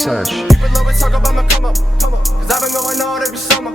Touch. People always talk about my come up, cause I've been going all every summer.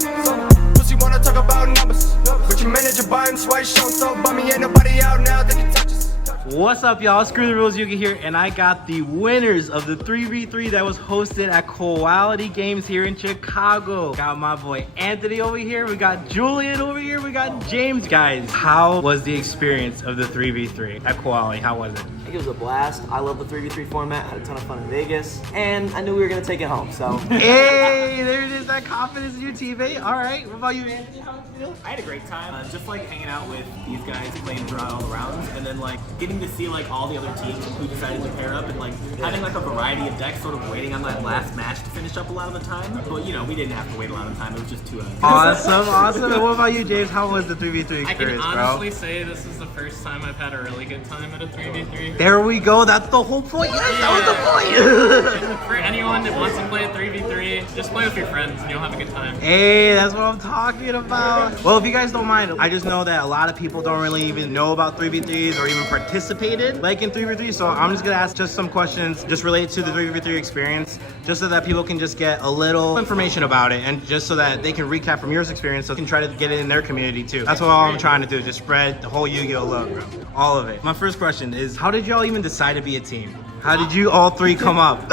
Pussy wanna talk about numbers, but your manager buying swipe show so bummy, ain't nobody out now that can touch us. What's up, y'all? Screw the Rules, Yugioh here, and I got the winners of the 3v3 that was hosted at Koalaty Games here in Chicago. Got my boy Anthony over here, we got Julian over here, we got James. Guys, how was the experience of the 3v3 at Koalaty? How was it? I think it was a blast. I love the 3v3 format. I had a ton of fun in Vegas, and I knew we were gonna take it home. So hey, there it is, that confidence in your teammate. All right, what about you, Anthony? How did you feel? I had a great time, just like hanging out with these guys playing throughout all the rounds, and then like getting to see like all the other teams who decided to pair up, and like having like a variety of decks, sort of waiting on that last match to finish up a lot of the time. But you know, we didn't have to wait a lot of time. It was just 2 hours. Awesome. And what about you, James? How was the 3v3 experience, I can bro? honestly say this is the first time I've had a really good time at a 3v3. There we go. That's the whole point. Yes, that was the point. For anyone that wants to play a 3v3, just play with your friends and you'll have a good time. Hey, that's what I'm talking about. Well, if you guys don't mind, I just know that a lot of people don't really even know about 3v3s or even participated like in 3v3. So I'm just gonna ask just some questions just related to the 3v3 experience, just so that people can just get a little information about it, and just so that they can recap from your experience, so they can try to get it in their community too. That's what all I'm trying to do, just spread the whole Yu-Gi-Oh love, bro. All of it. My first question is, how did y'all even decide to be a team? How did you all three come up?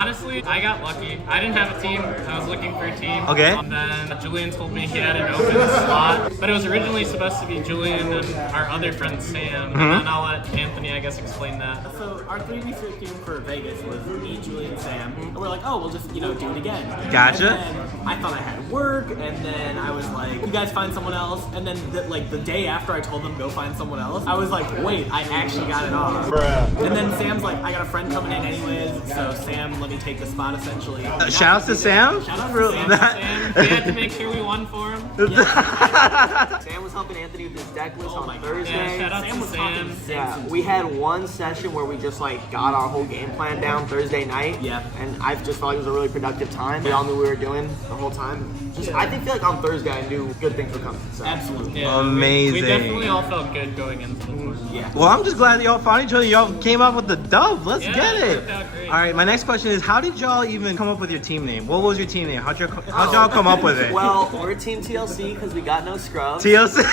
Honestly, I got lucky. I didn't have a team. I was looking for a team. Okay. And then Julian told me he had an open slot. But it was originally supposed to be Julian and our other friend Sam. And then I'll let Anthony, I guess, explain that. So our 3v3 team for Vegas was me, Julian, Sam, and we're like, oh, we'll just do it again. Gotcha. And then I thought I had work, and then I was like, you guys find someone else. And then the day after I told them go find someone else, I was like, wait, I actually got it off. Bruh. And then Sam's like, I got a friend coming in anyways, so Sam let me take the spot essentially. Shout out to Sam. Shout out to Sam. We had to make sure we won for him. Sam was helping Anthony with his deck list on Thursday. Yeah, shout out Sam to was Sam. Yeah, we had one session where we just like got our whole game plan down Thursday night. Yeah. And I just felt like it was a really productive time. We all knew what we were doing the whole time. I feel like on Thursday I knew good things were coming. So. Absolutely. Yeah, amazing. We definitely all felt good going into the tournament. Yeah. Well, I'm just glad that y'all found each other. Y'all came up with the dub. Let's get it. Worked out great. All right, my next question is, how did y'all even come up with your team name? What was your team name? How'd y'all come up with it? Well, we're Team TLC because we got no scrubs. TLC.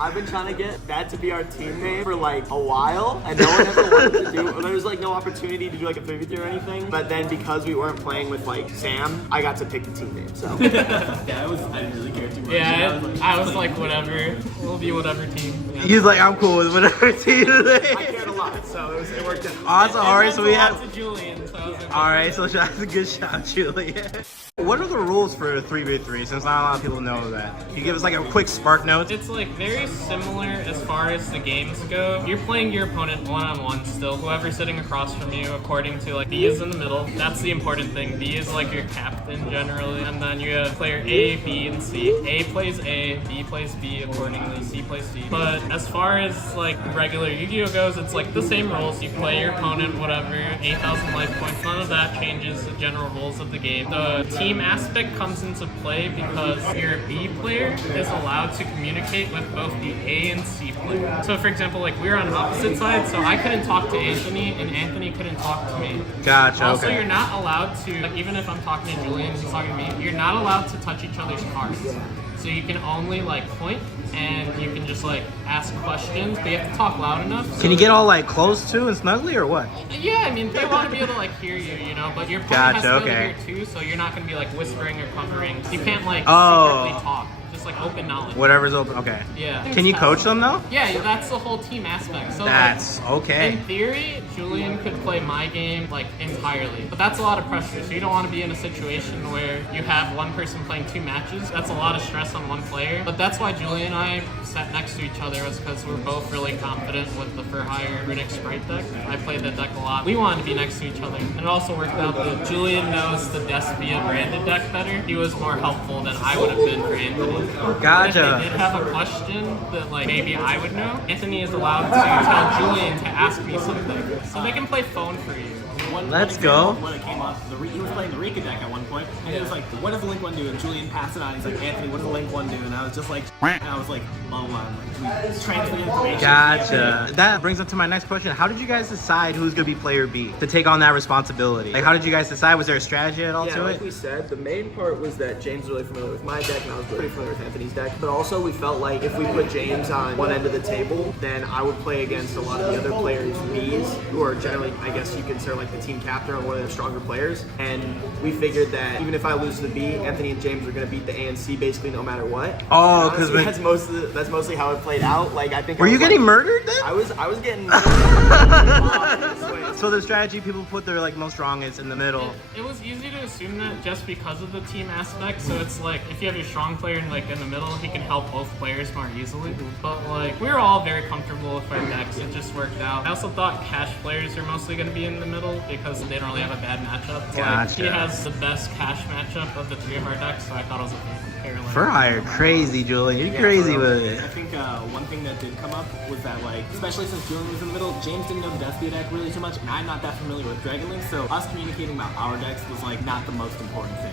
I've been trying to get that to be our team name for like a while, and no one ever wanted to do. There was like no opportunity to do like a 3v3 or anything. But then because we weren't playing with like Sam, I got to pick the team name. So Yeah, I didn't really care too much. Yeah, I was like, whatever. We'll be whatever team. Yeah. He's like, I'm cool with whatever team I name. cared a lot, so it worked out. Awesome. All right, so we have. To Julian, so I was like, All right, so that's a good shot, Julian. What are the rules for 3v3, since not a lot of people know that? Can you give us like a quick spark note? It's like very similar as far as the games go. You're playing your opponent one-on-one still. Whoever's sitting across from you, according to like B is in the middle. That's the important thing. B is like your captain generally. And then you have player A, B, and C. A plays A, B plays B accordingly, C plays C. But as far as like regular Yu-Gi-Oh goes, it's like the same rules. You play your opponent, whatever, 8,000 life points. None of that changes the general rules of the game. The team aspect comes into play because your B player is allowed to communicate with both the A and C player. So for example, like we were on opposite sides, so I couldn't talk to Anthony and Anthony couldn't talk to me. Gotcha, Also, okay. you're not allowed to, like, even if I'm talking to Julian and he's talking to me, you're not allowed to touch each other's cards. So you can only like point and you can just like ask questions, but you have to talk loud enough. So Can you get all like close to and snuggly or what? yeah, I mean, they want to be able to like hear you, you know, but your opponent has to be able to hear too, so you're not going to be like whispering or covering. You can't like secretly talk. Just like open knowledge. Whatever's open, okay. Yeah. Can you coach them though? Yeah, that's the whole team aspect. So That's like, okay. in theory, Julian could play my game like entirely, but that's a lot of pressure. So you don't want to be in a situation where you have one person playing 2 matches. That's a lot of stress on one player. But that's why Julian and I sat next to each other, was because we're both really confident with the For Hire Runic Sprite deck. I played that deck a lot. We wanted to be next to each other. And it also worked out that Julian knows the Despia branded deck better. He was more helpful than I would have been for Anthony. Gotcha. If they did have a question that like maybe I would know, Anthony is allowed to tell Julian to ask me something. So they can play phone for you. Let's go. When it came up, he was playing the Rika deck at one point, and he was like, what does the Link 1 do? And Julian passed it on. He's like, Anthony, what does the Link 1 do? And I was just like, low line. Like, we transfer information. Gotcha. That brings up to my next question. How did you guys decide who's gonna be player B to take on that responsibility? Like, how did you guys decide? Was there a strategy at all Yeah, to like it? we said, the main part was that James was really familiar with my deck, and I was pretty familiar with Anthony's deck. But also, we felt like if we put James on one end of the table, then I would play against a lot of the other players' Bs, who are generally, I guess you consider like the team captain or one of the stronger players. And we figured that even if I lose the B, Anthony and James are going to beat the A and C basically no matter what. Oh, because that's mostly how it played out. Like I think. Were you getting murdered then? I was getting. So the strategy, people put their like most strongest in the middle. It was easy to assume that just because of the team aspect. So it's like if you have your strong player in the middle, he can help both players more easily. But like we were all very comfortable with our decks. It just worked out. I also thought Cash players are mostly going to be in the middle because they don't really have a bad matchup. Like, Gotcha. he has the best Cash matchup of the three of our decks, so I thought it was a fair line. For hire, crazy, Julian. You're crazy with it. I think one thing that did come up was that, like, especially since Julian was in the middle, James didn't know the Destiny deck really too much, and I'm not that familiar with Dragon Link, so us communicating about our decks was, like, not the most important thing.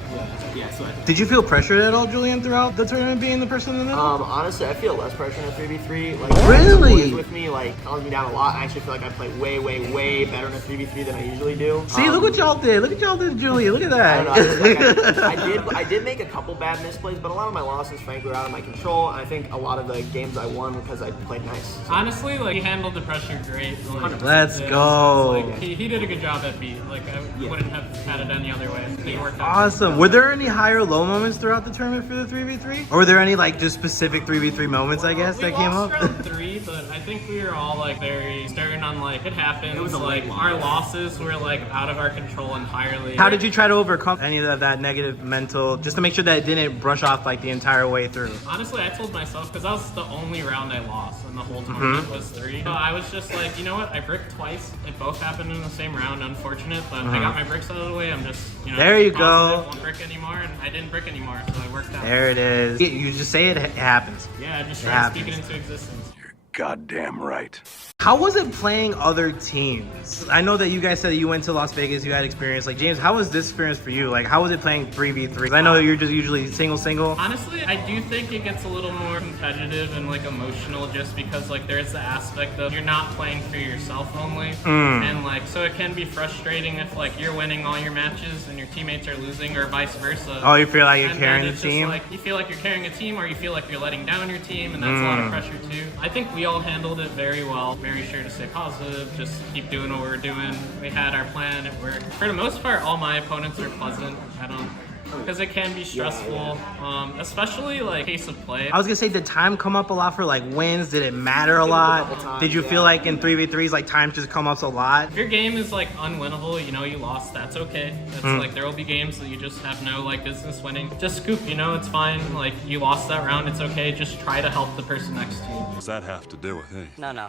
Yeah, so I think... Did you feel pressured at all, Julian, throughout the tournament being the person in the middle? Honestly, I feel less pressure in a 3v3. Like, Really? Boys with me, like, calling me down a lot. I actually feel like I play way better in a 3v3 than I usually do. See, look what y'all did. Look what y'all did, Julian. Look at that. I don't know, I did make a couple bad misplays, but a lot of my losses, frankly, were out of my control. And I think a lot of the games I won because I played nice. So. Honestly, like he handled the pressure great. Like, Let's go. Like, he did a good job at beat. Like I wouldn't have had it any other way. He worked out. Awesome. Were there any high or low moments throughout the tournament for the 3v3? Or were there any like just specific 3v3 moments, I guess, that came up? We lost round 3, but I think we were all like very stern on like it happens. It was like our losses were like out of our control entirely. How did you try to overcome any of that negative mental, just to make sure that it didn't brush off like the entire way through? Honestly, I told myself, because that was the only round I lost and the whole tournament was 3. So I was just like, you know what? I bricked twice. It both happened in the same round. Unfortunate, but I got my bricks out of the way. I'm just, there you positive, go. Won't brick anymore, and I didn't brick anymore, so I worked out. There it is. You just say it happens. Yeah, I just try to speak it into existence. Goddamn right. How was it playing other teams? I know that you guys said that you went to Las Vegas, you had experience. Like, James, how was this experience for you? Like, how was it playing 3v3? I know you're just usually single. Honestly, I do think it gets a little more competitive and like emotional just because like there's the aspect of you're not playing for yourself only. And like, so it can be frustrating if like you're winning all your matches and your teammates are losing or vice versa. Oh, you feel like you're And carrying then the it's team? Just like, you feel like you're carrying a team or you feel like you're letting down your team, and that's a lot of pressure too. I think we all handled it very well. Very sure to stay positive, just keep doing what we're doing. We had our plan, it worked. For the most part, all my opponents are pleasant. Because it can be stressful, especially like pace of play. I was gonna say, did time come up a lot for like wins? Did it matter a lot? Did you feel like in 3v3s, like time just come up a lot? If your game is like unwinnable, you know you lost, that's okay. It's like there will be games that you just have no like business winning. Just scoop, you know, it's fine. Like you lost that round, it's okay. Just try to help the person next to you. What does that have to do with it? No.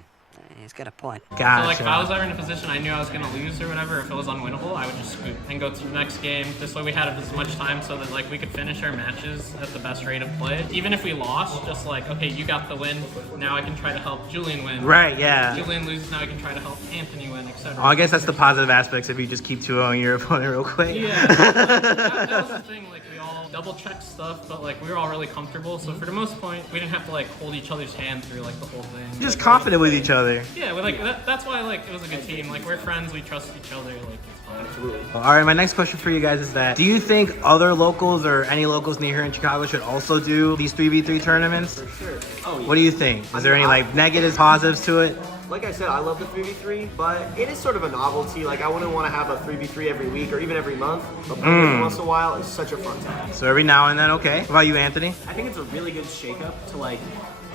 He's got a point. Gotcha. So like if I was ever in a position I knew I was gonna lose or whatever, if it was unwinnable, I would just scoop and go to the next game. This way we had as much time so that like we could finish our matches at the best rate of play. Even if we lost, just like, okay, you got the win, now I can try to help Julian win. Right, yeah. Julian loses, now I can try to help Anthony win, etc. Oh, I guess that's the positive aspects if you just keep 2-0ing your opponent real quick. Yeah, that was the thing. Like we all double checked stuff, but like we were all really comfortable. So for the most part, we didn't have to like hold each other's hand through like the whole thing. Just like, confident with each other. Yeah, we're like that's why like it was a good team. Like we're friends, we trust each other. Like it's fine. Absolutely. All right, my next question for you guys is that, do you think other locals or any locals near here in Chicago should also do these 3v3 tournaments? For sure. Oh, yeah. What do you think? Is there any like negatives, positives to it? Like I said, I love the 3v3, but it is sort of a novelty. Like, I wouldn't want to have a 3v3 every week or even every month, but playing every once in a while is such a fun time. So every now and then, okay. What about you, Anthony? I think it's a really good shakeup to like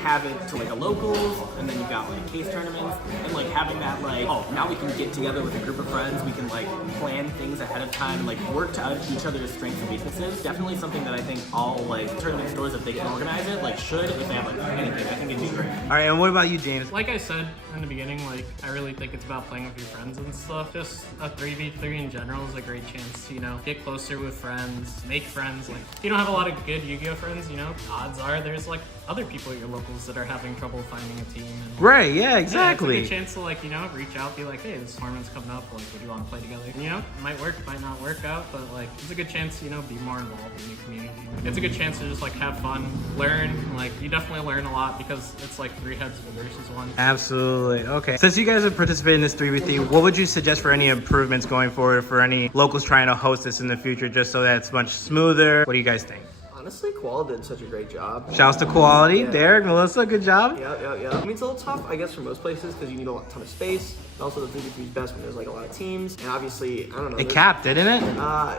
have it to like a locals, and then you've got like case tournaments, and like having that like, oh, now we can get together with a group of friends, we can like plan things ahead of time and like work to each other's strengths and weaknesses. Definitely something that I think all like tournament stores, if they can organize it, like should, if they have like anything, I think it'd be great. All right, and what about you, James? Like I said in the beginning, like I really think it's about playing with your friends and stuff. Just a 3v3 in general is a great chance to, you know, get closer with friends, make friends. Like if you don't have a lot of good Yu-Gi-Oh friends, you know, odds are there's like other people at your local locals that are having trouble finding a team. And, Right, yeah, yeah, exactly. it's a good chance to, like, you know, reach out, be like, hey, this tournament's coming up, like, would you want to play together? And, you know, it might work, might not work out, but, like, it's a good chance, you know, be more involved in your community. It's a good chance to just, like, have fun, learn. Like, you definitely learn a lot because it's, like, 3 heads versus 1. Absolutely. Okay. Since you guys have participated in this 3v3, what would you suggest for any improvements going forward for any locals trying to host this in the future, just so that it's much smoother? What do you guys think? Honestly, Koala did such a great job. Shouts to Koalaty. Yeah. Derek, Melissa, good job. Yeah. I mean, it's a little tough, I guess, for most places because you need a ton of space. And also, the 3v3 is best when there's like a lot of teams. And obviously, I don't know. It capped, didn't it?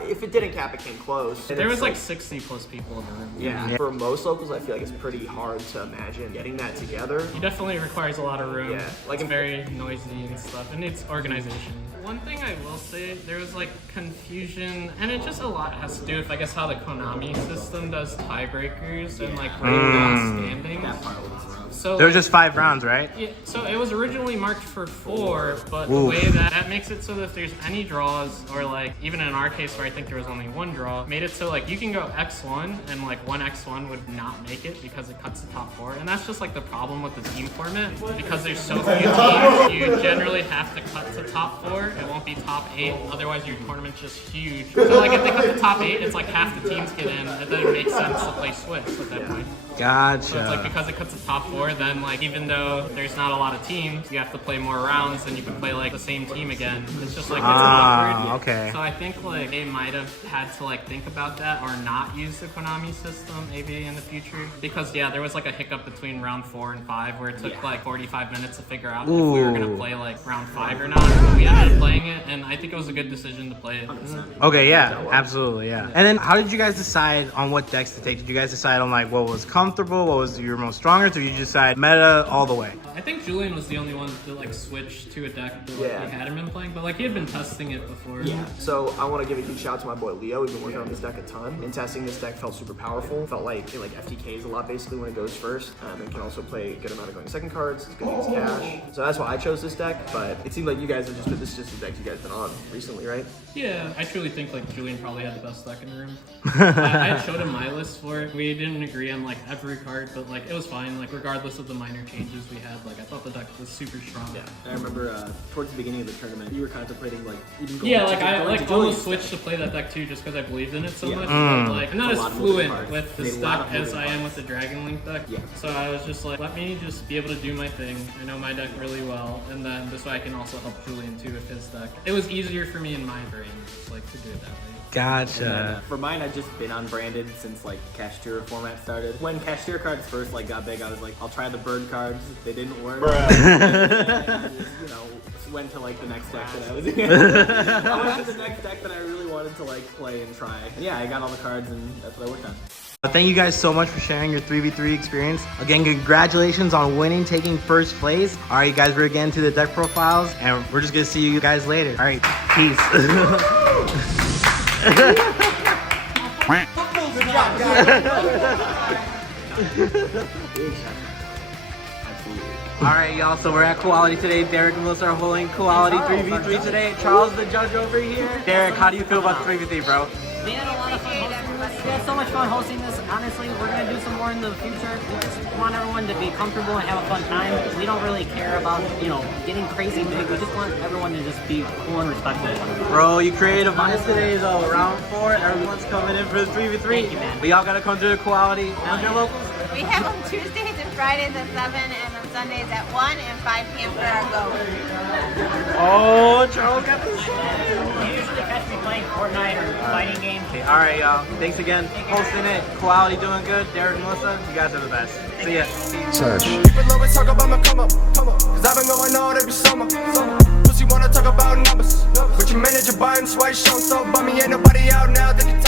If it didn't cap, it came close. And There it's was like 60 plus people in the room. Yeah. For most locals, I feel like it's pretty hard to imagine getting that together. It definitely requires a lot of room. Yeah, like It's very noisy and stuff, and it's organization. One thing I will say, there was like confusion, and it just a lot has to do with, I guess, how the Konami system does tiebreakers and like breaking down standings. That part was rough. So There was just 5 rounds, right? yeah, so it was originally marked for 4, but the Oof. way that makes it so that if there's any draws, or like even in our case where I think there was only 1 draw, made it so like you can go X1 and like one X1 would not make it because it cuts the top 4, and that's just like the problem with the team format because there's so few teams. You generally have to cut to top 4. It won't be top 8, otherwise your tournament's just huge. So like if they cut the top 8, it's like half the teams get in. It doesn't make sense to play Swiss at that point. Gotcha. So it's like because it cuts the top 4, then like even though there's not a lot of teams, you have to play more rounds, and you can play like the same team again. It's just like it's awkward. Okay. So I think like they might have had to like think about that or not use the Konami system maybe in the future, because yeah, there was like a hiccup between round 4 and 5 where it took like 45 minutes to figure out if we were gonna play like round 5 or not. We ended up playing it, and I think it was a good decision to play it. Okay, yeah, absolutely, yeah. And then how did you guys decide on what decks to take? Did you guys decide on like what was comfortable, what was your most strongest, or you decide meta all the way? I think Julian was the only one to like switch to a deck that like, we had him been playing, but like he had been testing it before. Yeah. So I want to give a huge shout out to my boy Leo. We've been working on this deck a ton. And testing this deck felt super powerful. Felt like it FTKs a lot basically when it goes first. And can also play a good amount of going second cards. It's good against cash. So that's why I chose this deck. But it seemed like you guys have just been, this is just the deck you guys been on recently, right? Yeah, I truly think like Julian probably had the best deck in the room. I had showed him my list for it. We didn't agree on like every card, but like it was fine. Like regardless of the minor changes we had, like I thought the deck was super strong. Yeah. I remember towards the beginning of the tournament, you were contemplating like even going Yeah, like I going like to almost Julian's switched to play that deck too, just because I believed in it so much. Mm. But, like I'm not A as lot of moving fluent parts. with this Made a lot deck of as moving I am parts. with the Dragon Link deck. Yeah. So I was just like, let me just be able to do my thing. I know my deck really well, and then this way I can also help Julian too with his deck. It was easier for me in my brain, just, like to do it that way. Gotcha. For mine, I've just been unbranded since like Cash Tour format started. When Cash Tour cards first like got big, I was like, I'll try the bird cards. They didn't work. And I just, you know, went to like the next deck that I was I went to the next deck that I really wanted to like play and try. And yeah, I got all the cards and that's what I worked on. Thank you guys so much for sharing your 3v3 experience. Again, congratulations on winning, taking first place. All right, you guys, we're getting to the deck profiles, and we're just gonna see you guys later. All right, peace. All right, y'all, so we're at Koalaty today. Derek and Melissa are holding Koalaty 3v3 today. Charles, the judge over here. Derek, how do you feel about 3v3, bro? We had a lot of fun hosting this. We had so much fun hosting this. Honestly, we're going to do some more in the future. We just want everyone to be comfortable and have a fun time. We don't really care about, you know, getting crazy big. We just want everyone to just be cool and respectful. Bro, you created a vibe today, though. Round 4, everyone's coming in for the 3v3. Thank you, man. We all got to come to the Koalaty. And your locals? We have them Tuesdays and Fridays at 7 and on Sundays at 1 and 5 p.m. for our go. Oh, Charles got this. You usually catch me playing Fortnite or fighting games. Okay, all right, y'all. Thanks again for hosting it. Koalaty doing good. Derek and Melissa, you guys are the best. See ya. People always talk about my come up, cause I've been going all every summer. Pussy wanna talk about numbers, but your manager buying swipe show so bummy, ain't nobody out now that can